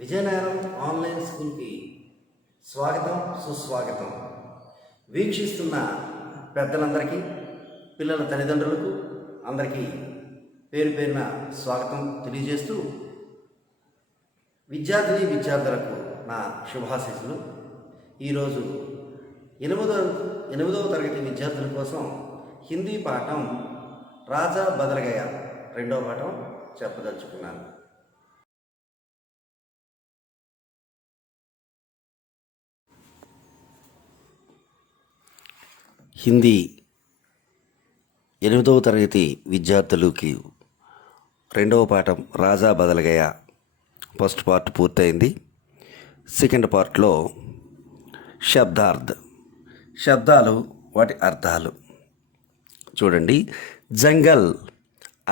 Vizianagaram online స్కూల్కి స్వాగతం సుస్వాగతం. వీక్షిస్తున్న పెద్దలందరికీ, పిల్లల తల్లిదండ్రులకు అందరికీ పేరు పేరున స్వాగతం తెలియజేస్తూ, విద్యార్థులకు నా శుభాశీస్సులు. ఈరోజు ఎనిమిదవ తరగతి విద్యార్థుల కోసం హిందీ పాఠం రాజా బదలగయ రెండవ పాఠం చెప్పదలుచుకున్నాను. హిందీ 8వ తరగతి విద్యార్థులకి రెండవ పాఠం రాజా బదలగయ ఫస్ట్ పార్ట్ పూర్తయింది. సెకండ్ పార్ట్లో శబ్దాలు వాటి అర్థాలు చూడండి. జంగల్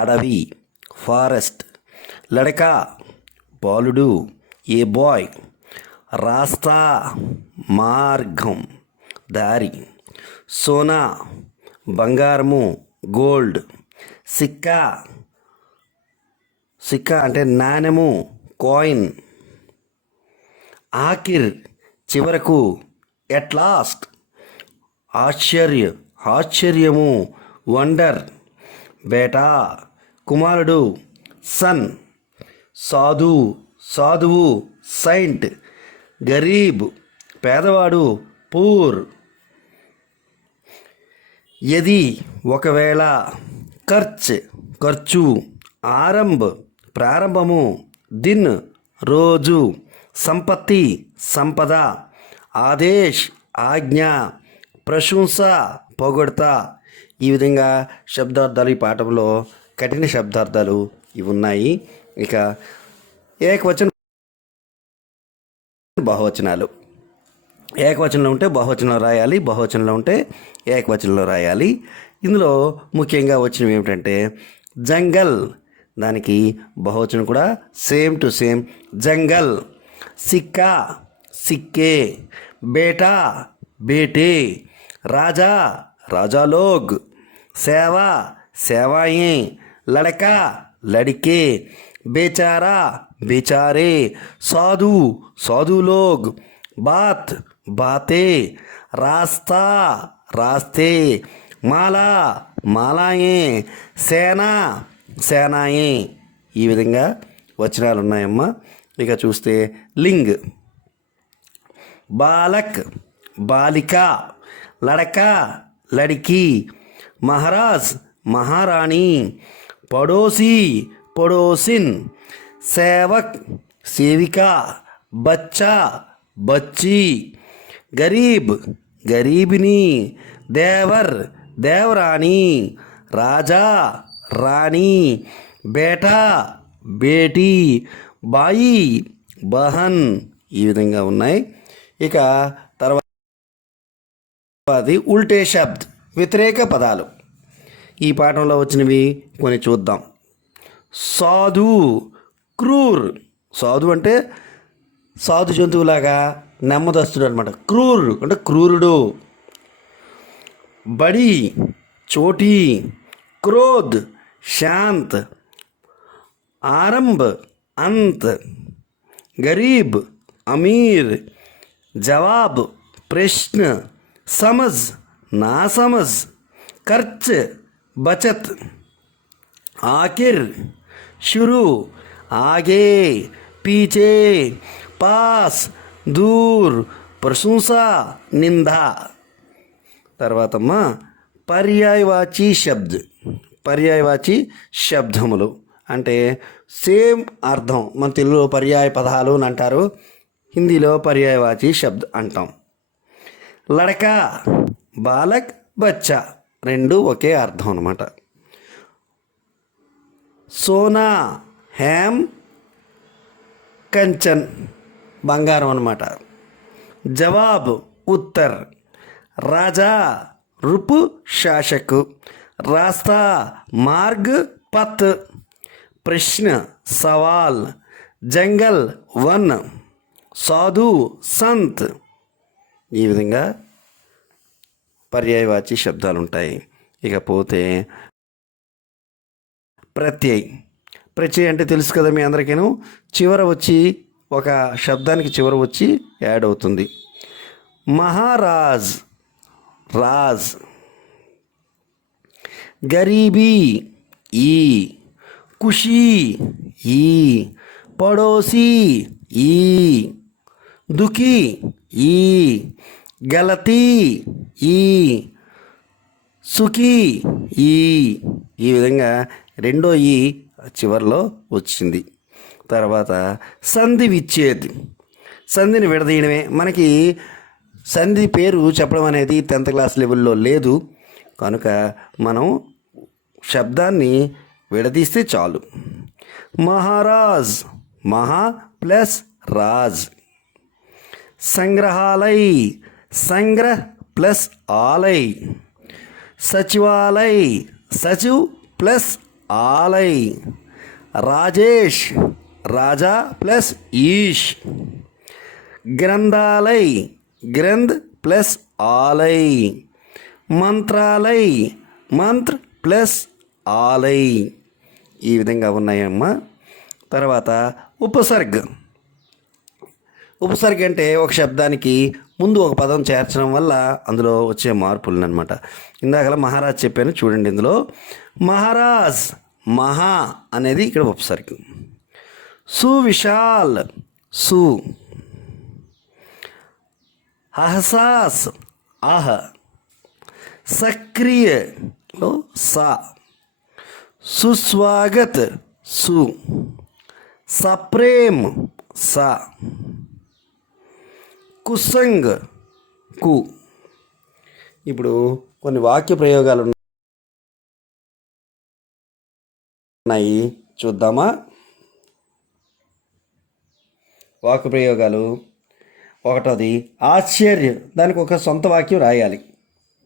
అడవి, ఫారెస్ట్, లడకా బాలుడు, ఏ బాయ్, రాస్తా మార్గం దారి, సోనా బంగారము గోల్డ్, సిక్కా అంటే నాణెము కాయిన్, ఆఖిర్ చివరకు, ఎట్ లాస్ట్ ఆశ్చర్యము వండర్, బేటా కుమారుడు, సన్ సాధువు సైంట్, గరీబ్ పేదవాడు, పూర్ యది ఒకవేళ, ఖర్చు, ఆరంభ్ ప్రారంభము, దిన్ రోజు, సంపత్తి సంపద, ఆదేశ్ ఆజ్ఞ, ప్రశంస పొగడ్త. ఈ విధంగా శబ్దార్థాలు ఈ పాఠంలో కఠిన శబ్దార్థాలు ఇవి ఉన్నాయి. ఇక ఏకవచన బహువచనాలు. ఏకవచనంలో ఉంటే బహువచనంలో రాయాలి, బహువచనంలో ఉంటే ఏకవచనంలో రాయాలి. ఇందులో ముఖ్యంగా వచ్చినవి ఏమిటంటే జంగల్, దానికి బహువచనం కూడా సేమ్ టు సేమ్ జంగల్, సిక్కా సిక్కే, బేటా బేటే, రాజా లోగ్, సేవా సేవాయే, లడకా లడికే, బేచారా బేచారే, సాధు లోగ్, బాత్ బాతే, రాస్తా రాస్తే, మాలా మాలాయే, సేనాయే. ఈ విధంగా వచనాలు ఉన్నాయమ్మా. ఇక చూస్తే లింగ్, బాలక్ బాలిక, లడకా లడికి, మహారాజ్ మహారాణి, పడోసిన్, సేవక్ సేవిక, బచ్చా బచ్చి, గరీబిని, దేవరాణి, రాజా రాణి, బేటా బేటీ, బాయి బహన్. ఈ విధంగా ఉన్నాయి. ఇక తర్వాత ఉల్టే శబ్ద్, వ్యతిరేక పదాలు. ఈ పాఠంలో వచ్చినవి కొన్ని చూద్దాం. క్రూర్, సాధు అంటే సాధు జంతువులాగా నెమ్మదస్తుడు అనమాట. క్రూర్ అంటే క్రూరుడు. బడి చోటీ, క్రోధ్ శాంత్, ఆరంభ్ అంత్, గరీబ్ అమీర్, జవాబ్ ప్రశ్న, సమజ్ నాసమజ్, ఖర్చ్ బచత్, ఆఖిర్ शुरू, आगे पीछे, पास दूर, प्रशंसा निंदा. తర్వాతమ్మా పర్యాయవాచి శబ్దములు అంటే సేమ్ అర్థం. మన తెలుగులో పర్యాయ పదాలు అని అంటారు, హిందీలో పర్యాయవాచి శబ్ద్ అంటాం. లడకా బాలక్ బచ్చా రెండు ఒకే అర్థం అన్నమాట. సోనా హ్యామ్ కంచన్ బంగారం అన్నమాట. జవాబ్ ఉత్తర్, రాజా రూప్ శాసక్, రాస్తా మార్గ్ పత్, ప్రశ్న సవాల్, జంగల్ వన్, సాధు సంత్. ఈ విధంగా పర్యాయవాచి శబ్దాలు ఉంటాయి. ఇకపోతే ప్రత్యయ్ అంటే తెలుసు కదా మీ అందరికీను, చివర వచ్చి ఒక శబ్దానికి చివర వచ్చి యాడ్ అవుతుంది. మహారాజ్ రాజ్, గరీబీ ఈ, ఖుషీ ఈ, పడోసీ ఈ, దుఖీ ఈ, గలతీ ఈ, సుఖీ ఈ విధంగా రెండో ఈ చివరిలో వచ్చింది. తర్వాత సంధి విచ్ఛేద్, సంధిని విడదీయడమే. మనకి సంధి పేరు చెప్పడం అనేది 10th క్లాస్ లెవెల్లో లేదు కనుక మనం శబ్దాన్ని విడదీస్తే చాలు. మహారాజ్, మహా ప్లస్ రాజ్. సంగ్రహాలయ్, సంగ్రహ్ ప్లస్ ఆలయ్. సచివాలయ్, సచివ్ ప్లస్ ఆలయ్. రాజేష్, రాజా ప్లస్ ఈష్. గ్రంథాలయ్, గ్రంథ్ ప్లస్ ఆలయ్. మంత్రాలయ్, మంత్ర ప్లస్ ఆలయ్. ఈ విధంగా ఉన్నాయమ్మా. తర్వాత ఉపసర్గ. ఉపసర్గ అంటే ఒక శబ్దానికి ముందు ఒక పదం చేర్చడం వల్ల అందులో వచ్చే మార్పులు అనమాట. ఇందాకలా మహారాజ్ చెప్పాను చూడండి. ఇందులో మహారాజ్, మహా అనేది ఇక్కడ ఉపసర్గ. సువిశాల్ సు. అహసాస్ ఆహ. సక్రియలో సా. సుస్వాగత్ సు. సప్రేమ్ సా. కుసంగ్ కు. ఇప్పుడు కొన్ని వాక్య ప్రయోగాలు ఉన్నాయి, చూద్దామా? వాక్య ప్రయోగాలు. ఒకటోది ఆశ్చర్య, దానికి ఒక సొంత వాక్యం రాయాలి.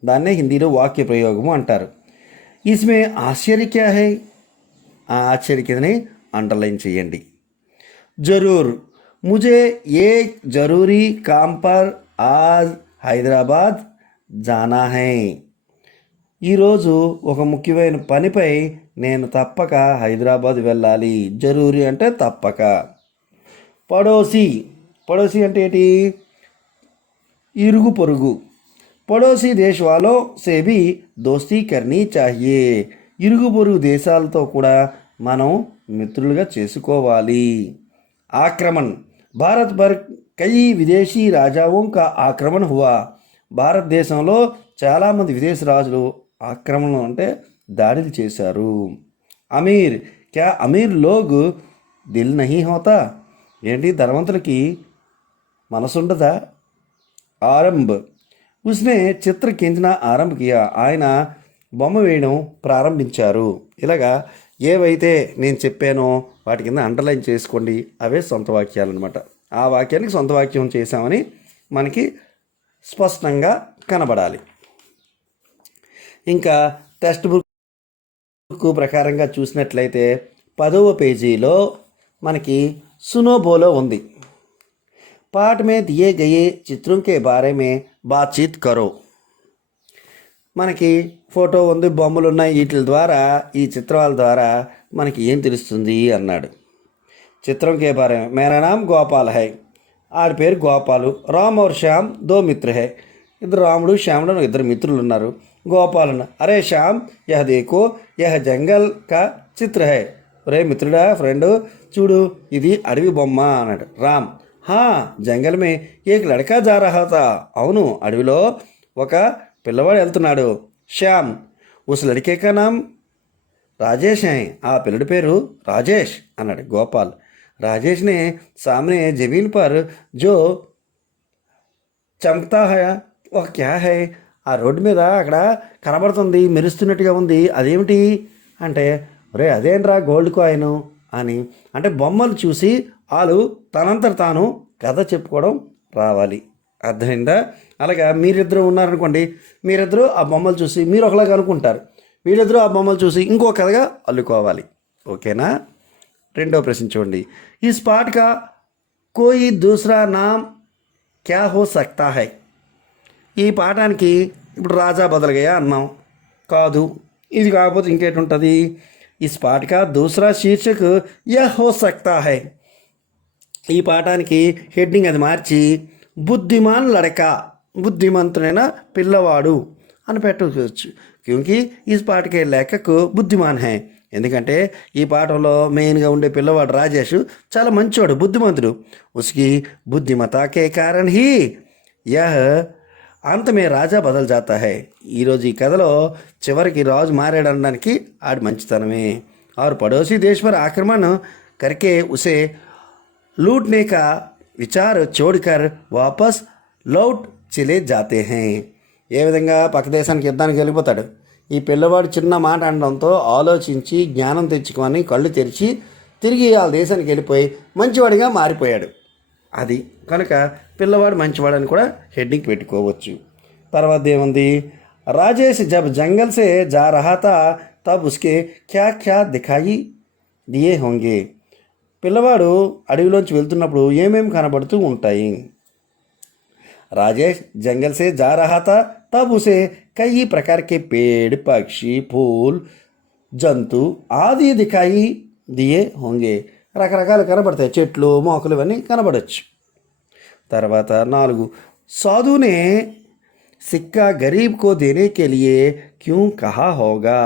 దాన్నే హిందీలో వాక్య ప్రయోగము అంటారు. ఇస్మే ఆశ్చర్య క్యా హై, ఆ ఆశ్చర్య కిందనే అండర్లైన్ చేయండి. జరూర్, मुझे एक ज़रूरी काम पर आज హైదరాబాద్ జానా హై. ఈరోజు ఒక ముఖ్యమైన పనిపై నేను తప్పక హైదరాబాద్ వెళ్ళాలి. జరూరీ అంటే తప్పక. పడోసీ, పడోసీ అంటే ఏంటి? ఇరుగు పొరుగు. పడోసీ దేశ వాలో సే భీ దోస్తీ కర్నీ చాహియే. ఇరుగు పొరుగు దేశాలతో కూడా మనం మిత్రులుగా చేసుకోవాలి. आक्रमण, भारत पर कई విదేశీ రాజాओं का ఆక్రమణ हुआ. భారతదేశంలో చాలామంది విదేశీ రాజులు ఆక్రమణ అంటే దాడులు చేశారు. అమీర్, క్యా అమీర్ లోగ్ దిల్ నహీ హోతా, ఏంటి ధనవంతులకి మనసు ఉండదా? ఆరంభ్, ఉస్నే చిత్ర కించన ఆరంభ కియా, ఆయన బొమ్మ వేయడం ప్రారంభించారు. ఇలాగా ఏవైతే నేను చెప్పానో వాటి కింద అండర్లైన్ చేసుకోండి. అవే సొంత వాక్యాలు అనమాట. ఆ వాక్యానికి సొంత వాక్యం చేశామని మనకి స్పష్టంగా కనబడాలి. ఇంకా టెక్స్ట్ బుక్ ప్రకారంగా చూసినట్లయితే 10వ పేజీలో మనకి సునోబోలో ఉంది. పాఠ మే దియే గయే చిత్రం కే బారే మే బాత్చీత్ కరో. మనకి ఫోటో ఉంది, బొమ్మలు ఉన్నాయి. వీటి ద్వారా, ఈ చిత్రాల ద్వారా మనకి ఏం తెలుస్తుంది అన్నాడు. చిత్రం కే బారే మేరా నామ్ గోపాల్ హై, ఆడి పేరు గోపాలు. రామ్ और శ్యామ్ దో మిత్ర హై, ఇద్దరు రాముడు శ్యాముడు ఇద్దరు మిత్రులు ఉన్నారు. గోపాల్ అరే శ్యామ్ యహ దేకో యహ జంగల్ కా చిత్ర హై. రే మిత్రుడా, ఫ్రెండ్, చూడు ఇది అడవి బొమ్మ అన్నాడు. రామ్, హా జంగల్ మే ఏక్ లడకా జా రహా థా, అవును అడవిలో ఒక పిల్లవాడు వెళ్తున్నాడు. శ్యామ్, ఉస్ లడికే కా నామ్ రాజేష్ హై, ఆ పిల్లడి పేరు రాజేష్ అన్నాడు గోపాల్. రాజేష్ నే సామ్నే జమీన్ పర్ జో చమ్కతా హై వహ్ క్యా హై, ఆ రోడ్డు మీద అక్కడ కనబడుతుంది, మెరుస్తున్నట్టుగా ఉంది, అదేమిటి అంటే, రే అదేంట్రా గోల్డ్ కాయిన్ అని. అంటే బొమ్మలు చూసి వాళ్ళు తనంతట తాను కథ చెప్పుకోవడం రావాలి. అర్థమైందా? అలాగా మీరిద్దరూ ఉన్నారనుకోండి, మీరిద్దరూ ఆ బొమ్మలు చూసి మీరు ఒకలాగా అనుకుంటారు, వీళ్ళిద్దరూ ఆ బొమ్మలు చూసి ఇంకో కథగా అల్లుకోవాలి. ఓకేనా? రెండో ప్రశ్న చూడండి. ఇస్ పాఠ కా కోయి దూసరా నామ్ క్యా హో సక్తా హై. ఈ పాఠానికి ఇప్పుడు రాజా బదలగయా అన్నాం, కాదు. ఇది కాకపోతే ఇంకేటి ఉంటుంది? ఇస్ పాఠ కా దూసరా శీర్షక్ యహ్ హో సక్తా హై. ఈ పాఠానికి హెడ్డింగ్ అది మార్చి బుద్ధిమాన్ లడక, బుద్ధిమంతుడైన పిల్లవాడు అని పెట్టవచ్చు. క్యూంకి ఈ పాటకే లేఖకు బుద్ధిమాన్ హై, ఎందుకంటే ఈ పాఠంలో మెయిన్గా ఉండే పిల్లవాడు రాజేష్ చాలా మంచివాడు, బుద్ధిమంతుడు. ఉస్కి బుద్ధిమతాకే కారణ్ హీ యహ్ అంత మే రాజా బదల్ జాతా హై. ఈరోజు ఈ కథలో చివరికి రాజు మారాడనడానికి ఆడి మంచితనమే. और पड़ोसी देश पर आक्रमण करके उसे लूटने का विचार छोड़कर वापस लौट चले जाते हैं. ఏ విధంగా పక్క దేశానికి యుద్ధానికి వెళ్ళిపోతాడు. ఈ పిల్లవాడు చిన్న మాట అనడంతో ఆలోచించి జ్ఞానం తెచ్చుకొని కళ్ళు తెరిచి తిరిగి ఆ దేశానికి వెళ్ళిపోయి మంచివాడిగా మారిపోయాడు. అది కనుక పిల్లవాడు మంచివాడని కూడా హెడ్డింగ్ పెట్టుకోవచ్చు. తర్వాత ఏముంది, రాజేష్ జబ్ జంగల్ సే జా రహా తా తబ్ ఉస్కే క్యా క్యా దిఖాయి దియే హోంగే. పిల్లవాడు అడవిలోంచి వెళ్తున్నప్పుడు ఏమేమి కనబడుతూ ఉంటాయి. రాజేష్ జంగల్ సే जा रहा था तब उसे कई प्रकार के पेड़ पक्षी फूल జంతు ఆది దిఖాయి దియే హోంగే. రకరకాలు కనబడతాయి, చెట్లు మొక్కలు ఇవన్నీ కనబడచ్చు. తర్వాత 4, సాధునే सिक्का गरीब को देने के लिए क्यों कहा होगा.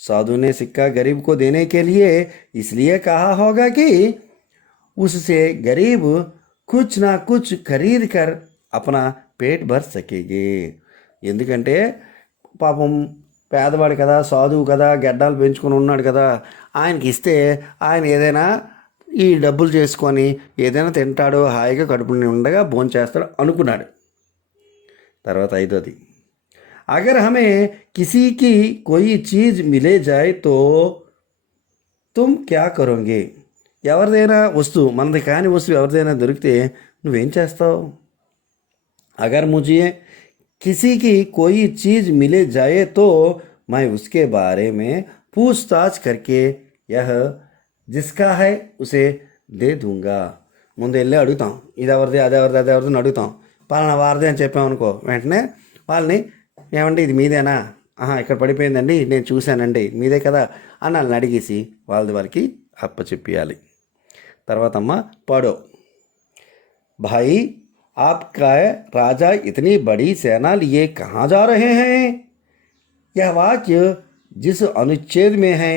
साधु ने सिक्का गरीब को देने के लिए इसलिए कहा होगा कि उससे गरीब कुछ ना कुछ खरीद कर अपना पेट भर सकेंगे. ఎందుకంటే పాపం పేదవాడు కదా, సాధువు కదా, గడ్డాలు పెంచుకొని ఉన్నాడు కదా, ఆయనకి ఇస్తే ఆయన ఏదైనా ఈ డబ్బులు చేసుకొని ఏదైనా తింటాడో, హాయిగా కడుపు నిండగా భోంచేస్తాడు అనుకున్నాడు. తర్వాత 5, अगर हमें किसी की कोई चीज़ मिले जाए तो तुम क्या करोगे. ఎవరిదైనా వస్తువు, మనది కాని వస్తువు ఎవరిదైనా దొరికితే నువ్వేం చేస్తావు. अगर मुझे किसी की कोई चीज़ मिले जाए तो मैं उसके बारे में पूछताछ करके यह जिसका है उसे दे दूंगा. ముందు వెళ్ళి అడుగుతాం, ఇది ఎవరిది, అదెవరిది అని అడుగుతాం. పలానా వారిది అని చెప్పామనుకో, వెంటనే వాళ్ళని ఏమండి ఇది మీదేనా, ఇక్కడ పడిపోయిందండి నేను చూశానండి మీదే కదా అని వాళ్ళని అడిగేసి వాళ్ళది వారికి అప్పచెప్పియాలి. తర్వాత అమ్మ పడో, భాई आपका राजा इतनी बड़ी सेना लिए कहाँ जा रहे हैं. यह वाक्य जिस अनुच्छेद में है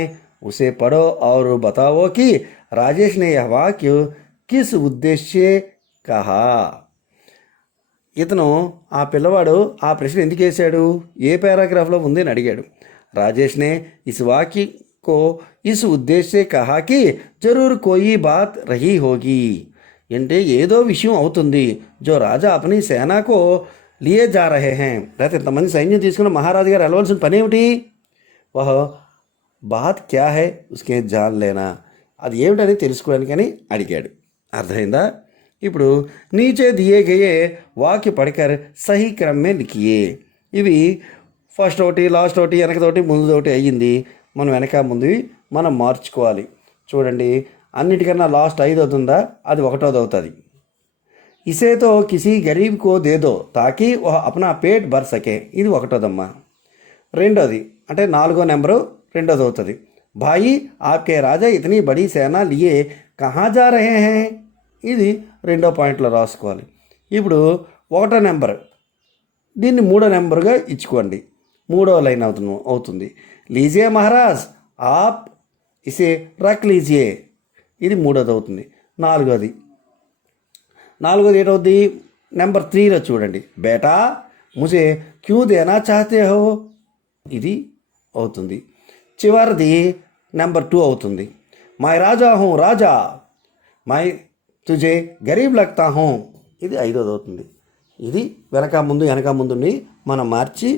उसे पढ़ो और बताओ कि राजेश ने यह वाक्य किस उद्देश्य कहा. ఇతను ఆ పిల్లవాడు ఆ ప్రశ్న ఎందుకు వేశాడు, ఏ పారాగ్రాఫ్లో ఉంది అని అడిగాడు. రాజేష్ నే ఇస్ వాక్య को इस उद्देश्य से कहा कि जरूर कोई बात रही होगी. అంటే ఏదో విషయం అవుతుంది. జో రాజా అప్నీ సేనాకో లియే జా రహే హై, లేకపోతే ఇంతమంది సైన్యం తీసుకున్న మహారాజు గారు వెళ్ళవలసిన పని ఏమిటి. వహ బాత్ క్యా హై ఉస్కే జాన్ లేనా, అది ఏమిటని తెలుసుకోవడానికని అడిగాడు. అర్థమైందా. ఇప్పుడు నీచే దియే గయే వాక్య పడకర్ సహీ క్రమే లిఖియే. ఇవి ఫస్ట్ ఒకటి, లాస్ట్ ఒకటి, వెనకతోటి, ముందుతోటి అయ్యింది. మనం వెనక ముందువి మనం మార్చుకోవాలి. చూడండి, అన్నిటికన్నా లాస్ట్ 5 అవుతుందా, అది 1వ అవుతుంది. ఇసే తో కిసీ గరీబ్ కో దే దో తాకి వహ్ అప్నా పేట్ భర్ సకే, ఇది 1వదమ్మా. 2వది అంటే 4వ నెంబరు 2వది అవుతుంది. భాయి ఆప్కే రాజా ఇతనీ బడీ సేనా లియే కహా జా రహే హై, ఇది 2వ పాయింట్లో రాసుకోవాలి. ఇప్పుడు 1వ నెంబర్, దీన్ని 3వ నెంబర్గా ఇచ్చుకోండి. 3వ లైన్ అవుతుంది. లీజియే మహారాజ్ ఆప్ ఇసే రక్ లీజియే, ఇది 3వది అవుతుంది. 4వది ఏటవుద్ది, నెంబర్ 3లో చూడండి. బేటా ముझे క్యూ దేనా చాహతే హో, ఇది అవుతుంది. చివరిది నెంబర్ 2 అవుతుంది. మై రాజా హూ రాజా, మై తుజే గరీబ్ లగ్తా హూ, ఇది 5వది అవుతుంది. ఇది వెనక ముందుని మనం మార్చి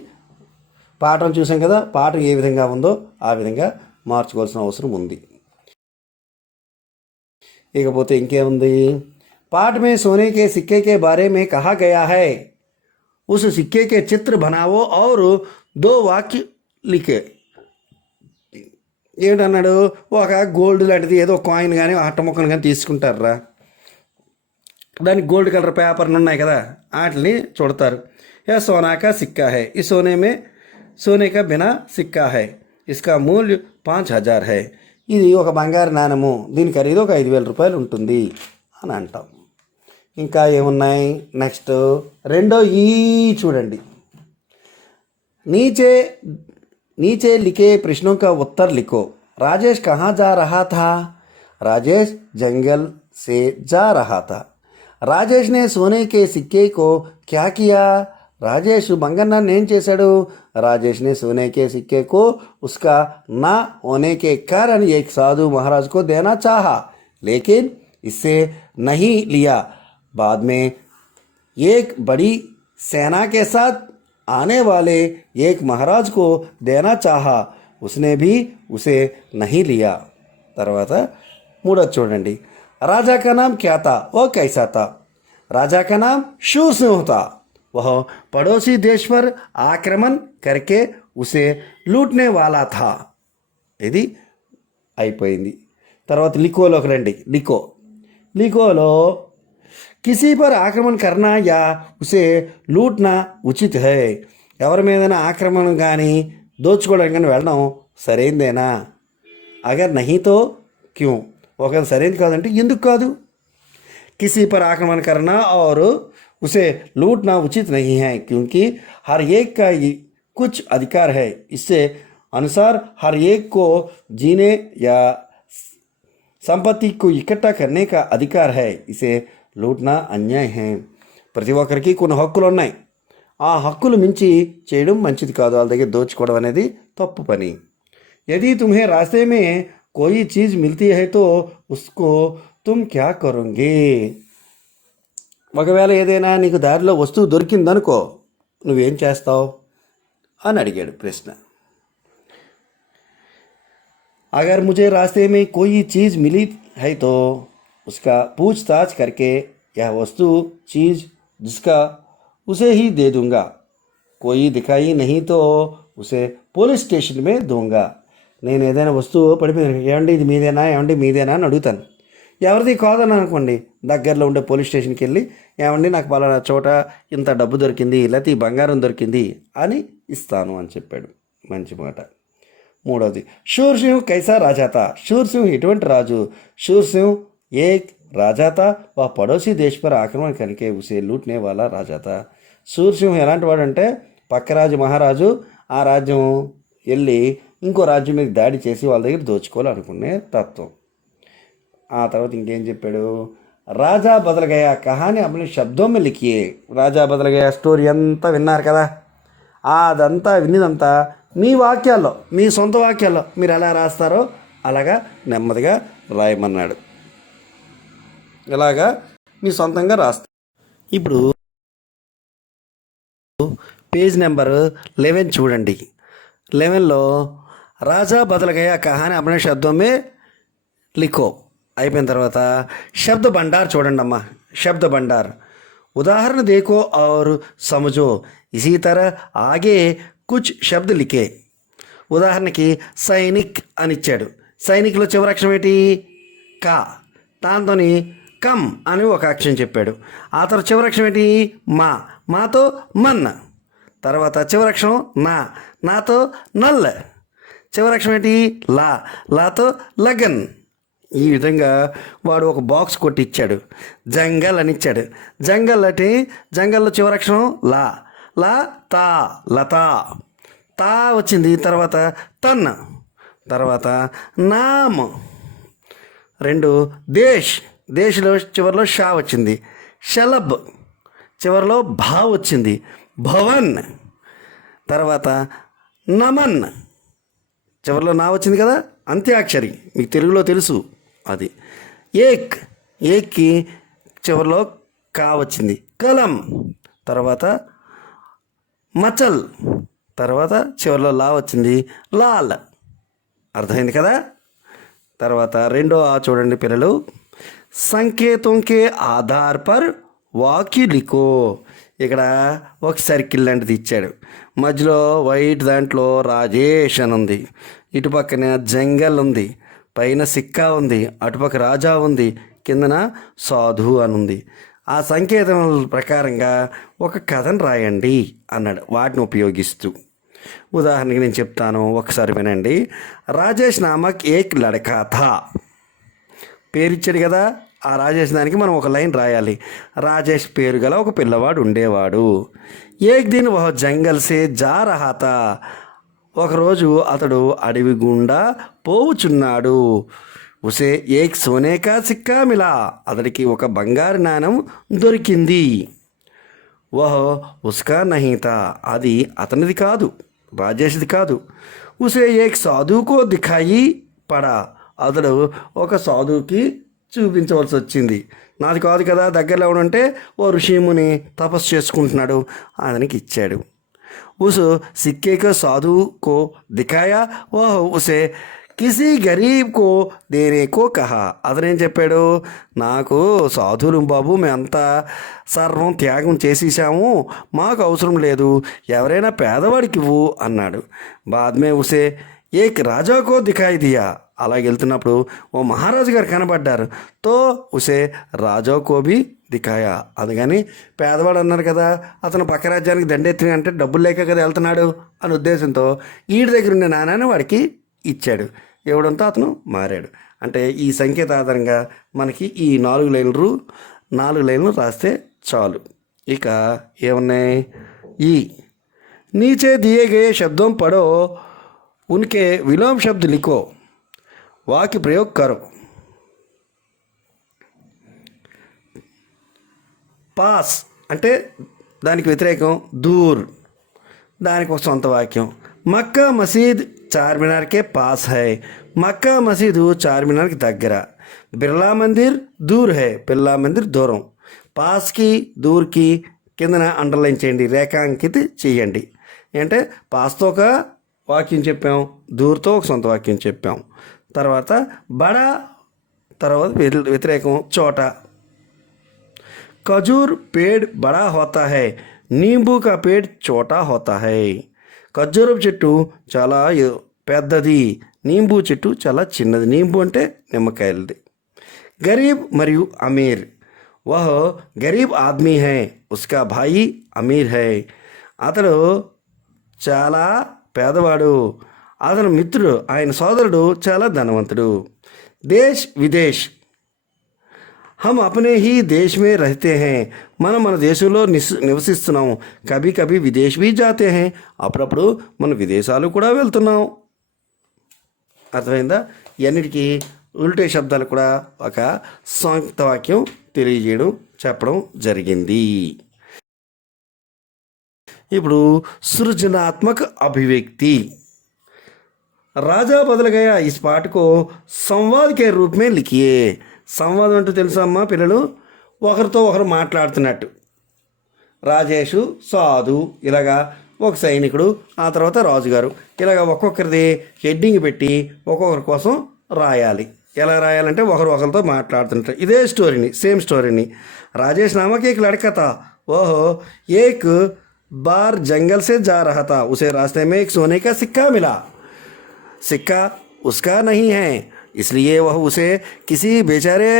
పాఠం చూసాం కదా, పాఠం ఏ విధంగా ఉందో ఆ విధంగా మార్చుకోవాల్సిన అవసరం ఉంది. ఇకపోతే ఇంకేముంది, पाठ में सोने के सिक्के के बारे में कहा गया है. उस सिक्के के चित्र बनाओ और 2 वाक्य लिखे. ఏమిటన్నాడు, ఒక గోల్డ్ లాంటిది ఏదో కాయిన్ కానీ అట్ట ముక్కను కానీ తీసుకుంటారా, దానికి గోల్డ్ కలర్ పేపర్లు ఉన్నాయి కదా, వాటిని చూడతారు. యా సోనా కా సిక్కా హై, ఈ సోనే కా బినా సిక్కా హై, ఇస్కా మూల్య 5000 హై. ఇది ఒక బంగారు నాణెము, దీని ఖరీదు ఒక 5000 రూపాయలు ఉంటుంది అని అంటాం. ఇంకా ఏమున్నాయి నెక్స్ట్ రెండో ఈ చూడండి. नीचे नीचे लिखे प्रश्नों का उत्तर लिखो. राजेश कहाँ जा रहा था? राजेश जंगल से जा रहा था. राजेश ने सोने के सिक्के को क्या किया? राजेश मंगन्ना ने చేశాడు. राजेश ने सोने के सिक्के को उसका ना होने के कारण एक साधु महाराज को देना चाहा, लेकिन इससे नहीं लिया. बाद में एक बड़ी सेना के साथ आने वाले एक महाराज को देना चाहा, उसने भी उसे नहीं लिया. తర్వాత మూడోది చూడండి. राजा का नाम क्या था? वो कैसा था? राजा का नाम शूर सिंह था. वह पड़ोसी देश पर आक्रमण करके उसे लूटने वाला था. ఇది అయిపోయింది. తర్వాత లికోలోకి రండి. లికోలో किसी पर आक्रमण करना या उसे लूटना उचित है. ఎవరి మీదైనా ఆక్రమణ కానీ దోచుకోవడానికి కానీ వెళ్ళడం సరైందేనా? అగర్ నహీ తో క్యూ? ఒకవేళ సరైంది కాదంటే ఎందుకు కాదు? किसी पर आक्रमण करना और उसे लूटना उचित नहीं है, क्योंकि हर एक का कुछ अधिकार है. इससे अनुसार हर एक को जीने या संपत्ति को इकट्ठा करने का अधिकार है. इसे లూట్నా అన్యాయం. ప్రతి ఒక్కరికి కొన్ని హక్కులు ఉన్నాయి. ఆ హక్కులు మించి చేయడం మంచిది కాదు. వాళ్ళ దగ్గర దోచుకోవడం అనేది తప్పు పని. यदि तुम्हें रास्ते में कोई चीज़ मिलती है तो उसको तुम क्या करोगे? ఒకవేళ ఏదైనా నీకు దారిలో వస్తువు దొరికిందనుకో, నువ్వేం చేస్తావు అని అడిగాడు ప్రశ్న. अगर मुझे रास्ते में कोई चीज़ मिली है तो उसका पूछताछ करके यह वस्तु चीज़ जिसका उसे ही दे दूंगा. कोई दिखाई नहीं तो उसे పోలీస్ స్టేషన్ మే దూంగా. నేను ఏదైనా వస్తువు పడిపోయింది, ఏమండి ఇది మీదేనా, ఏమండి మీదేనా అని అడుగుతాను. ఎవరిది కాదని అనుకోండి, దగ్గరలో ఉండే పోలీస్ స్టేషన్కి వెళ్ళి ఏమండి నాకు పలానా చోట ఇంత డబ్బు దొరికింది, లేకపోతే ఈ బంగారం దొరికింది అని ఇస్తాను అని చెప్పాడు. మంచి మాట. మూడవది शूर सिंह कैसा राजा था? शूर सिंह ఎటువంటి రాజు? शूर सिंह एक राजा था. वह पड़ोसी देश पर आक्रमण करके उसे लूटने वाला राजा था. शूर सिंह ఎలాంటి వాడు అంటే పక్క రాజు మహారాజు ఆ రాజ్యం వెళ్ళి ఇంకో రాజ్యం మీద దాడి చేసి వాళ్ళ దగ్గర దోచుకోవాలనుకునే తత్వం. ఆ తర్వాత ఇంకేం చెప్పాడు? రాజా బదల్ గయా కహాని అప్నే శబ్దం మే లిఖియే. రాజా బదల్ గయా స్టోరీ అంతా విన్నారు కదా, అదంతా విన్నదంతా మీ వాక్యాల్లో, మీ సొంత వాక్యాల్లో మీరు ఎలా రాస్తారో అలాగా నెమ్మదిగా రాయమన్నాడు. ఇలాగా మీ సొంతంగా రాస్తారు. ఇప్పుడు పేజ్ నెంబర్ 11 చూడండి. 11లో రాజా బదలగయా కహాని అప్నే శబ్దం మే లిఖో అయిపోయిన తర్వాత శబ్ద భండార్ చూడండి అమ్మా. శబ్ద భండార్ ఉదాహరణ देखो और समझो. इसी तरह आगे कुछ शब्द लिखे. ఉదాహరణకి సైనిక్ అని ఇచ్చాడు. సైనిక్లో చివరి అక్షరం ఏంటి? కా. దాంతోని కమ్ అని ఒక అక్షరం చెప్పాడు. ఆ తర్వాత చివరి అక్షరం ఏంటి? మా. మాతో మన్. తర్వాత చివరి అక్షరం నా. నాతో నల్. చివరి అక్షరం ఏంటి? లా. లాతో లగన్. ఈ విధంగా వాడు ఒక బాక్స్ కొట్టి ఇచ్చాడు. జంగల్ అని ఇచ్చాడు. జంగల్ అంటే జంగల్లో చివరి అక్షరం లా. లా తా లతా. తా వచ్చింది. తర్వాత తన్. తర్వాత నామ్. 2 దేశ్. దేశ్లో చివరిలో షా వచ్చింది. షలబ్ చివరిలో భా వచ్చింది. భవన్. తర్వాత నమన్ చివరిలో నా వచ్చింది కదా, అంత్యాక్షరి మీకు తెలుగులో తెలుసు అది. ఏక్. ఏక్కి చివరిలో కా వచ్చింది. కలం. తర్వాత మచల్. తర్వాత చివరిలో లా వచ్చింది. లాల్. అర్థమైంది కదా. తర్వాత రెండో చూడండి పిల్లలు. సంకేతం కే ఆధార్ పర్ వాక్య లిఖో. ఇక్కడ ఒక సర్కిల్ లాంటిది ఇచ్చాడు. మధ్యలో వైట్ దాంట్లో రాజేష్ అని ఉంది. ఇటుపక్కన జంగల్ ఉంది. పైన సిక్కా ఉంది. అటుపక్క రాజా ఉంది. కిందన సాధు అని ఉంది. ఆ సంకేతం ప్రకారంగా ఒక కథను రాయండి అన్నాడు వాటిని ఉపయోగిస్తూ. ఉదాహరణకి నేను చెప్తాను, ఒకసారి వినండి. రాజేష్ నామక్ ఏక్ లడకా థా. పేరిచ్చాడు కదా, ఆ రాజేష్ దానికి మనం ఒక లైన్ రాయాలి. రాజేష్ పేరు గల ఒక పిల్లవాడు ఉండేవాడు. ఏక్ దిన్ వహ జంగల్ సే జా రహా తా. ఒకరోజు అతడు అడవి గుండా పోవుచున్నాడు. ఉసే ఏక్ సోనే కా సిక్కా మిలా. అతడికి ఒక బంగారు నాణెం దొరికింది. వహ్ ఉస్కా నహీ తా. అది అతనిది కాదు, రాజేష్ది కాదు. ఉసే ఏక్ సాధువుకో దిఖాయి పడా. అతడు ఒక సాధువుకి చూపించవలసి వచ్చింది. నాది కాదు కదా, దగ్గరలో ఉంటే ఓ ఋషిముని తపస్సు చేసుకుంటున్నాడు, అతనికి ఇచ్చాడు. उस सिक्के को साधु को दिखाया, वह उसे కిసి గరీబ్ కో దేనే కో కహా. అతనేం చెప్పాడు, నాకు సాధువులు బాబు, మేమంతా సర్వం త్యాగం చేసేసాము, మాకు అవసరం లేదు, ఎవరైనా పేదవాడికి ఇవ్వు అన్నాడు. బాద్మే ఉసే ఏక్ రాజాకో దిఖాయి దియా. అలాగే వెళ్తున్నప్పుడు ఓ మహారాజు గారు కనబడ్డారు. తో ఉసే రాజాకో బి దిఖాయా. అందుకని పేదవాడు అన్నారు కదా, అతను పక్క రాజ్యానికి దండెత్తి అంటే డబ్బులు లేక కదా వెళ్తున్నాడు అనే ఉద్దేశంతో ఈడి దగ్గర ఉండే నాణాన్ని వాడికి ఇచ్చాడు. ఇవ్వడంతో అతను మారాడు. అంటే ఈ సంకేత ఆధారంగా మనకి ఈ 4 లైన్లు రాస్తే చాలు. ఇక ఏమున్నాయి, ఈ नीचे दिए गए शब्दों पढ़ो, उनके विलोम शब्द लिखो, वाक्य प्रयोग करो. పాస్ అంటే దానికి వ్యతిరేకం దూర్, దానికి ఒక సొంత వాక్యం. మక్కా మసీద్ చార్మినార్కే పాస్ హై. మక్కా మసీదు చార్మినార్కి దగ్గర. బిర్లా మందిర్ దూర్ హై. బిర్లా మందిర్ దూరం. పాస్కి దూర్కి కిందన అండర్లైన్ చేయండి, రేఖాంకిత చేయండి. అంటే పాస్తో ఒక వాక్యం చెప్పాం, దూర్తో ఒక సొంత వాక్యం చెప్పాం. తర్వాత బడా, తర్వాత వ్యతిరేకం చోట. खजूर पेड़ बड़ा होता है, नींबू का पेड़ छोटा होता है. ఖర్జూరపు చెట్టు చాలా పెద్దది, నీంబు చెట్టు చాలా చిన్నది. నీంబు అంటే నిమ్మకాయలది. గరీబ్ మరియు అమీర్. వహ్ గరీబ్ ఆద్మీ హై, ఉస్కా భాయి అమీర్ హై. అతడు చాలా పేదవాడు, అతను మిత్రుడు, ఆయన సోదరుడు చాలా ధనవంతుడు. దేశ్ విదేశ్. हम अपने ही देश में रहते हैं. మనం మన దేశంలో నివసిస్తున్నాం. కభీ కభీ విదేశ్ भी जाते हैं. అప్పుడప్పుడు మన విదేశాలు కూడా వెళ్తున్నాం. అర్థమైందా? ఇవన్నిటికీ ఉల్టే శబ్దాలు కూడా ఒక సంయుక్త వాక్యం తెలియజేయడం చెప్పడం జరిగింది. ఇప్పుడు సృజనాత్మక అభివ్యక్తి. राजा बदल गया, इस पाठ को संवाद के रूप में लिखिए. సంవాదం అంటూ తెలుసా అమ్మా పిల్లలు? ఒకరితో ఒకరు మాట్లాడుతున్నట్టు. రాజేషు, సాధు, ఇలాగా ఒక సైనికుడు, ఆ తర్వాత రాజుగారు, ఇలాగ ఒక్కొక్కరిది హెడ్డింగ్ పెట్టి ఒక్కొక్కరి కోసం రాయాలి. ఎలా రాయాలంటే ఒకరితో మాట్లాడుతున్నట్టు. ఇదే స్టోరీని, సేమ్ స్టోరీని. రాజేష్ నామక్ ఏక్ లड़का था, वह एक बार जंगल से जा रहा था. उसे रास्ते में एक सोने का सिक्का मिला. सिक्का उसका नहीं है, इसलिए वह उसे किसी बेचारे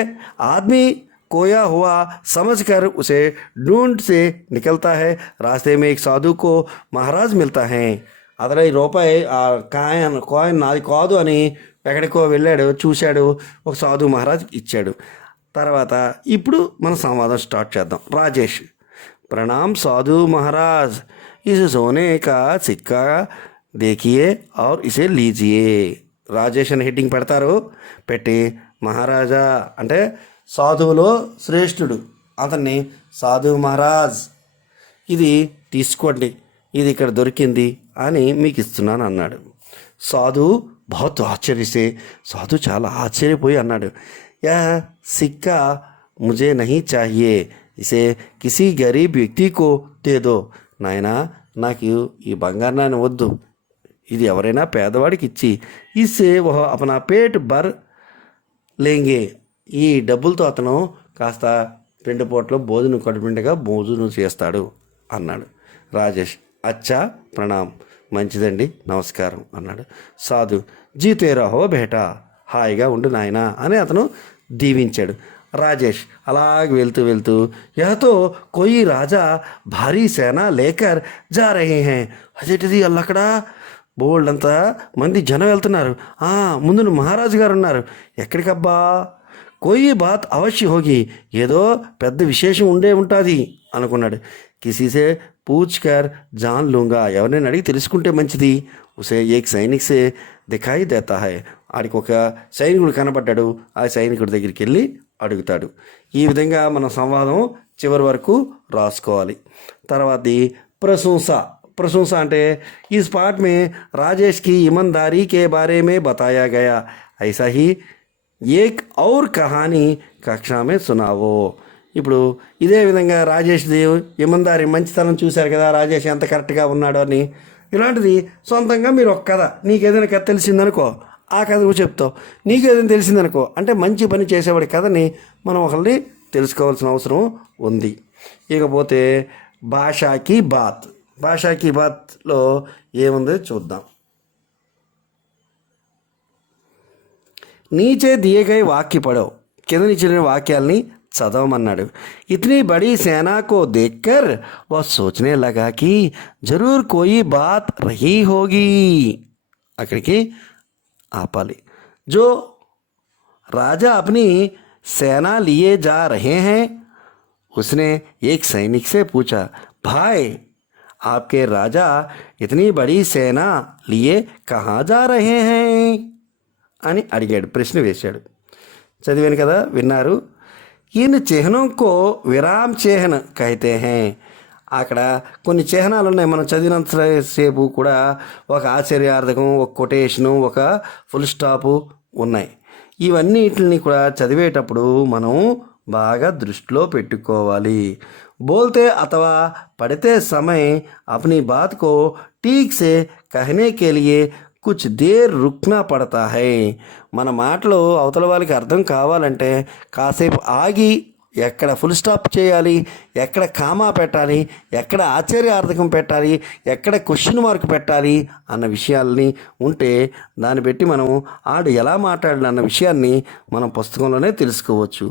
आदमी खोया हुआ समझकर उसे ढूंढ से निकलता है. रास्ते में एक साधु को महाराज मिलता है. అతను ఈ రూపాయి ఆ కాయిన్ నాది కాదు అని ఎక్కడికో వెళ్ళాడు, చూశాడు, ఒక సాధు మహారాజ్ ఇచ్చాడు. తర్వాత ఇప్పుడు మనం సంవాదం స్టార్ట్ చేద్దాం. రాజేష్, प्रणाम साधु महाराज, इस सोने का सिक्का देखिए और इसे लीजिए. రాజేష్ అని హెడ్డింగ్ పెడతారు. పెట్టి మహారాజా అంటే సాధువులో శ్రేష్ఠుడు, అతన్ని సాధు మహారాజ్, ఇది తీసుకోండి, ఇది ఇక్కడ దొరికింది అని మీకు ఇస్తున్నాను అన్నాడు. సాధు బహుత్ ఆశ్చర్యసే. సాధు చాలా ఆశ్చర్యపోయి అన్నాడు, యా సిక్కా ముజే నహీ చాహియే, ఇసే కిసీ గరీబ్ వ్యక్తి కో దే దో. నాయనా, నాకు ఈ బంగారు నాయన వద్దు, ఇది ఎవరైనా పేదవాడికి ఇచ్చి, ఇస్తే ఓహో అపనా పేట్ బర్ లేంగే. ఈ డబ్బులతో అతను కాస్త 2 పూటలో భోజనం కడుపుండగా భోజనం చేస్తాడు అన్నాడు. రాజేష్, అచ్చా ప్రణామ్, మంచిదండి, నమస్కారం అన్నాడు. సాధు, జీతే రహో బేటా, హాయిగా ఉండు నాయనా అని అతను దీవించాడు. రాజేష్ అలాగే వెళ్తూ యహతో కోయి రాజా భారీ సేనా లేకర్ జా రహే హై. అదేంటిది అల్లక్కడ బోల్డ్ అంతా మంది జనం వెళ్తున్నారు, ముందు మహారాజు గారు ఉన్నారు. ఎక్కడికబ్బా? కోయి బాత్ అవశ్య హోగి, ఏదో పెద్ద విశేషం ఉండే ఉంటుంది అనుకున్నాడు. కిసీసే పూచ్ కర్ జాన్ లూంగా, ఎవరినైనా అడిగి తెలుసుకుంటే మంచిది. ఉసే ఏక్ సైనిక్ సే దిఖాయి దేతా హై, ఆడికి ఒక సైనికుడు కనబడ్డాడు. ఆ సైనికుడి దగ్గరికి వెళ్ళి అడుగుతాడు. ఈ విధంగా మనం సంవాదం చివరి వరకు రాసుకోవాలి. తర్వాతది ప్రశంస. प्रशंसा అంటే इस पाठ में राजेश की ईमानदारी के बारे में बताया गया, ऐसा ही एक और कहानी कक्षा में सुनाओ. ఇప్పుడు ఇదే విధంగా రాజేష్ దేవ్ ఇమందారి మంచితనం చూశారు కదా, రాజేష్ ఎంత కరెక్ట్గా ఉన్నాడో అని. ఇలాంటిది సొంతంగా మీరు ఒక కథ, నీకు ఏదైనా కథ తెలిసిందనుకో ఆ కథ నువ్వు చెప్తావు. నీకు ఏదైనా తెలిసిందనుకో అంటే మంచి పని చేసేవాడి కథని మనం ఒకరిని తెలుసుకోవాల్సిన అవసరం ఉంది. ఇకపోతే భాషాకి బాత్. భాషాకి బాత్లో ఏముందో చూద్దాం. नीचे दिए गए वाक्य पढ़ो, కింద ఇచ్చిన వాక్యాల్ని చదవమన్నాడు. इतनी बड़ी सेना को देखकर वह सोचने लगा कि जरूर कोई बात रही होगी. అక్కడికి ఆపాలి. जो राजा अपनी सेना लिए जा रहे हैं, उसने एक सैनिक से पूछा, भाई आपके राजा इतनी बड़ी सेना लिए कहाँ जा रहे हैं అని అడిగాడు, ప్రశ్న వేశాడు. చదివాను కదా, విన్నారు. ఈయన చిహ్నంకో విరామ్ చిహ్న కైతే హే. అక్కడ కొన్ని చిహ్నాలు ఉన్నాయి, మనం చదివినంతసేపు కూడా ఒక ఆశ్చర్యార్థకం, ఒక కొటేషను, ఒక ఫుల్ స్టాపు ఉన్నాయి. ఇవన్నిటిని కూడా చదివేటప్పుడు మనం బాగా దృష్టిలో పెట్టుకోవాలి. बोलते अथवा पढ़ते समय अपनी बात को ठीक से कहने के लिए कुछ देर रुकना पड़ता है. మన మాటలు అవతల వాళ్ళకి అర్థం కావాలంటే కాసేపు ఆగి ఎక్కడ ఫుల్ స్టాప్ చేయాలి, ఎక్కడ కామా పెట్టాలి, ఎక్కడ ఆశ్చర్యార్థకం పెట్టాలి, ఎక్కడ క్వశ్చన్ మార్క్ పెట్టాలి అన్న విషయాల్ని ఉంటే దాన్ని బట్టి మనం ఆడు ఎలా మాట్లాడాలి అన్న విషయాన్ని మనం పుస్తకంలోనే తెలుసుకోవచ్చు.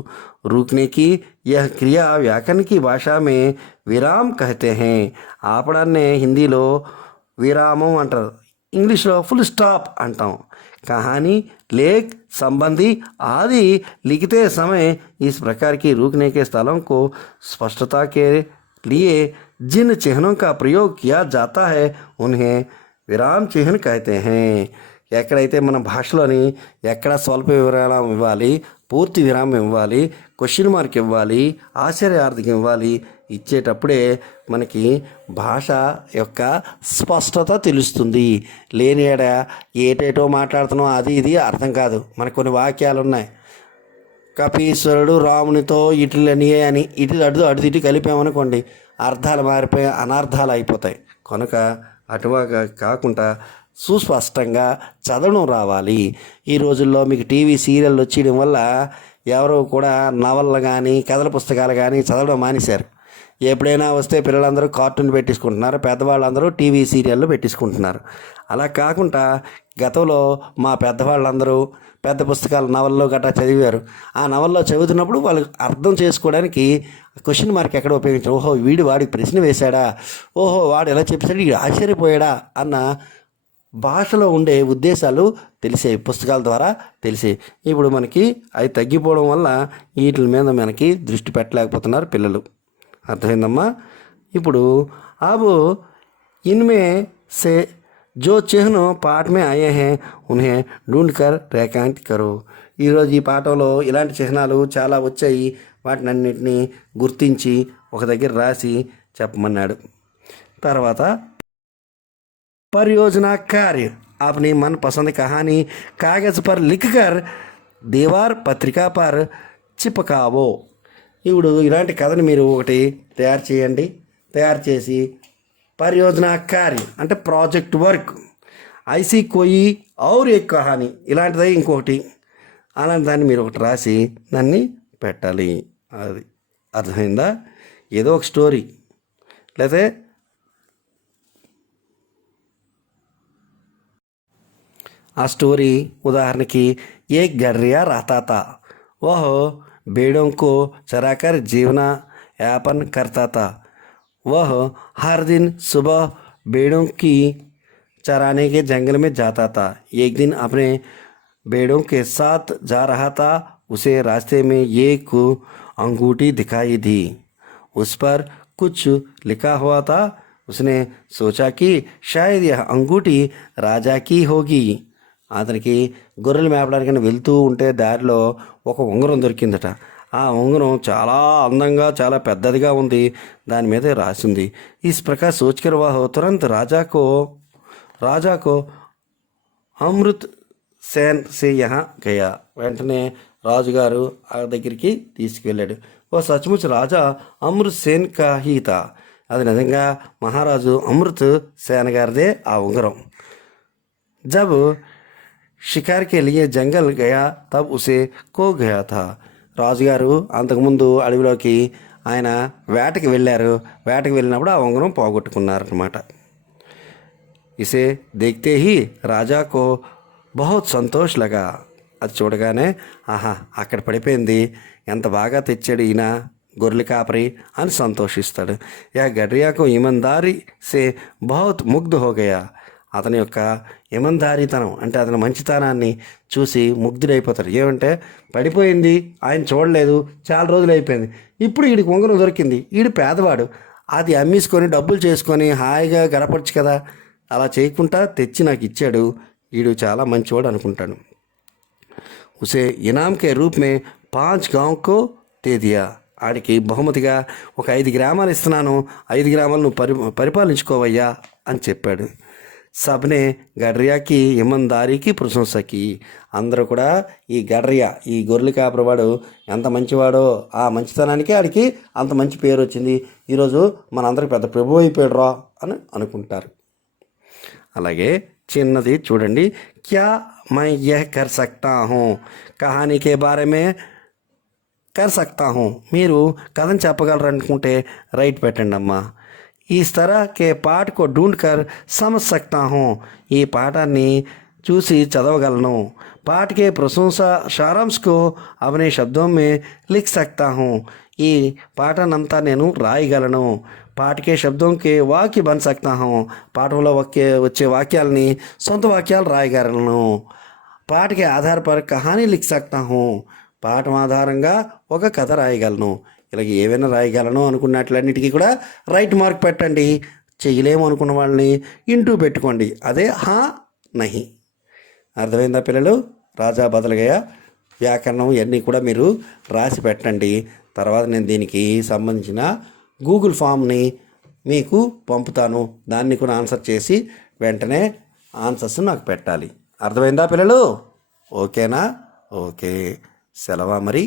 రూక్నేకి యహ్ క్రియా వ్యాకరణ की భాషా మే విరామ్ కహతే హే. ఆపడాన్నే హిందీలో విరామం అంటారు, ఇంగ్లీష్లో ఫుల్ స్టాప్ అంటాం. कहानी लेख संबंधी आदि लिखते समय इस प्रकार की रुकने के स्थलों को स्पष्टता के लिए जिन चिन्हों का प्रयोग किया जाता है उन्हें विराम चिन्ह कहते हैं. ఎక్కడైతే మన భాషలోని ఎక్కడ స్వల్ప విరామం ఇవ్వాలి, పూర్తి విరామం ఇవ్వాలి, క్వశ్చన్ మార్క్ ఇవ్వాలి, ఆశ్చర్యార్థకం ఇవ్వాలి, ఇచ్చేటప్పుడే మనకి భాష యొక్క స్పష్టత తెలుస్తుంది. లేనియడ ఏటేటో మాట్లాడుతున్నాం అది ఇది అర్థం కాదు. మనకు కొన్ని వాక్యాలు ఉన్నాయి, కపీశ్వరుడు రామునితో ఇటులని అని ఇటు అడు ఇటు కలిపామనుకోండి అర్థాలు మారిపోయి అనర్థాలు అయిపోతాయి. కనుక అటుగా కాకుండా సుస్పష్టంగా చదవడం రావాలి. ఈ రోజుల్లో మీకు టీవీ సీరియల్ వచ్చేయడం వల్ల ఎవరు కూడా నవళ్ళు కానీ కథల పుస్తకాలు కానీ చదవడం మానేశారు. ఎప్పుడైనా వస్తే పిల్లలందరూ కార్టూన్ పెట్టించుకుంటున్నారు, పెద్దవాళ్ళందరూ టీవీ సీరియళ్ళు పెట్టించుకుంటున్నారు. అలా కాకుండా గతంలో మా పెద్దవాళ్ళందరూ పెద్ద పుస్తకాలు నవల్లో గట్రా చదివారు. ఆ నవల్లో చదువుతున్నప్పుడు వాళ్ళు అర్థం చేసుకోవడానికి క్వశ్చన్ మార్క్ ఎక్కడ ఉపయోగించారు, ఓహో వాడికి ప్రశ్న వేశాడా, ఓహో వాడు ఎలా చెప్పాడు, వీడు ఆశ్చర్యపోయాడా అన్న భాషలో ఉండే ఉద్దేశాలు తెలిసాయి, పుస్తకాల ద్వారా తెలిసాయి. ఇప్పుడు మనకి అవి తగ్గిపోవడం వల్ల వీటి మీద మనకి దృష్టి పెట్టలేకపోతున్నారు పిల్లలు. అర్థమైందమ్మా? ఇప్పుడు अब इनमें से जो चिन्ह पाठ में आए हैं उन्हें ढूंढ कर रेखांकित करो. ఈరోజు ఈ పాఠంలో ఇలాంటి చిహ్నాలు చాలా వచ్చాయి, వాటిని అన్నింటినీ గుర్తించి ఒక దగ్గర రాసి చెప్పమన్నాడు. తర్వాత परियोजना कार्य, अपनी मनपसंद कहानी कागज़ पर लिखकर दीवार पत्रिका पर चिपकावो. ఇప్పుడు ఇలాంటి కథని మీరు ఒకటి తయారు చేయండి. తయారు చేసి పరియోజన కార్య అంటే ప్రాజెక్ట్ వర్క్, ఐసీ కోయి ఔర్ ఏక్ కహాని ఇలాంటిది ఇంకొకటి అలాంటి దాన్ని మీరు ఒకటి రాసి దాన్ని పెట్టాలి. అది అర్థమైందా? ఏదో ఒక స్టోరీ లేకపోతే ఆ స్టోరీ ఉదాహరణకి एक गडरिया रहता था, वह भेड़ों को चराकर जीवन यापन करता था. वह हर दिन सुबह भेड़ों की चराने के जंगल में जाता था. एक दिन अपने भेड़ों के साथ जा रहा था. उसे रास्ते में एक अंगूठी दिखाई दी। उस पर कुछ लिखा हुआ था। उसने सोचा कि शायद यह अंगूठी రాజా की होगी। అతనికి గొర్రెలు మేపడానికని వెళ్తూ ఉంటే దారిలో ఒక ఉంగరం దొరికిందట. ఆ ఉంగరం చాలా అందంగా చాలా పెద్దదిగా ఉంది. దాని మీద రాసింది, इस प्रकार सोचकर वह तुरंत రాజాకు అమృత్ సేన్ సే యహా గయా. వెంటనే రాజుగారు ఆ దగ్గరికి తీసుకువెళ్ళాడు. ఓ సచ్ముచ్ రాజా అమృత్ సేన్ కా హీ తా. అది నిజంగా మహారాజు అమృత్ సేన్ గారిదే ఆ ఉంగరం. జబ్ షికార్ కే లియే జంగల్ గయా తబ్ ఉసే ఖో గయా థా. రాజుగారు అంతకుముందు అడవిలోకి ఆయన వేటకి వెళ్ళారు. వేటకి వెళ్ళినప్పుడు ఆ ఉంగరం పోగొట్టుకున్నారన్నమాట. ఇసే దేఖ్తే హీ రాజాకో బహుత్ సంతోష్ లగా. అది చూడగానే ఆహా అక్కడ పడిపోయింది, ఎంత బాగా తెచ్చాడు ఈయన గొర్రెల కాపరి అని సంతోషిస్తాడు. యా గడ్రియాకు ఇమందారీ సే బహుత్ ముగ్ధ్ హో గయా. అతని యొక్క ఇమందారీతనం అంటే అతని మంచితనాన్ని చూసి ముగ్ధుడైపోతాడు. ఏమంటే పడిపోయింది, ఆయన చూడలేదు, చాలా రోజులు అయిపోయింది, ఇప్పుడు వీడికి ఉంగరం దొరికింది, వీడు పేదవాడు, అది అమ్మేసుకొని డబ్బులు చేసుకొని హాయిగా గడపచ్చు కదా, అలా చేయకుండా తెచ్చి నాకు ఇచ్చాడు, వీడు చాలా మంచివాడు అనుకుంటాడు. ఉసే ఇనామ్ కే రూప్ మే 5 గాంవ్కో దే దియా. ఆడికి బహుమతిగా ఒక 5 గ్రామాలు ఇస్తున్నాను, 5 గ్రామాలు నువ్వు పరిపాలించుకోవయ్యా అని చెప్పాడు. సబ్నే గడ్రియాకి ఇమందారీకి ప్రశంసకి. అందరూ కూడా ఈ గడ్రియా ఈ గొర్రెల కాపరివాడు ఎంత మంచివాడో, ఆ మంచితనానికి ఆడికి అంత మంచి పేరు వచ్చింది, ఈరోజు మనందరికి పెద్ద ప్రభు అయిపోయాడు రా అని అనుకుంటారు. అలాగే చిన్నది చూడండి, క్యా మై యహ్ కర్ సక్తా హూ కహానీ కే బారే మే కర్ సక్తా హూ. మీరు కథను చెప్పగలరనుకుంటే రైట్ పెట్టండి అమ్మా. इस तरह के पाठ को ढूंढकर समझ सकता हूँ. ఈ పాఠాన్ని చూసి చదవగలను. पाठ के प्रशंसा सारांश को अपने शब्दों में लिख सकता हूँ. ఈ పాఠాన్నంతా నేను రాయగలను. పాठ के शब्दों के वाक्य बन सकता हूँ. పాఠంలో వచ్చే వాక్యాలని సొంత వాక్యాలు రాయగలను. పాठ के आधार पर कहानी लिख सकता हूँ. పాఠం ఆధారంగా ఒక కథ రాయగలను. ఇలాగ ఏవైనా రాయగలను అనుకున్నట్లన్నిటికీ కూడా రైట్ మార్క్ పెట్టండి. చెయ్యలేము అనుకున్న వాళ్ళని ఇంటూ పెట్టుకోండి. అదే హా నహి. అర్థమైందా పిల్లలు? రాజా బదలుగా వ్యాకరణం ఇవన్నీ కూడా మీరు రాసి పెట్టండి. తర్వాత నేను దీనికి సంబంధించిన గూగుల్ ఫామ్ని మీకు పంపుతాను. దాన్ని కూడా ఆన్సర్ చేసి వెంటనే ఆన్సర్స్ నాకు పెట్టాలి. అర్థమైందా పిల్లలు? ఓకేనా? ఓకే, సెలవా మరి.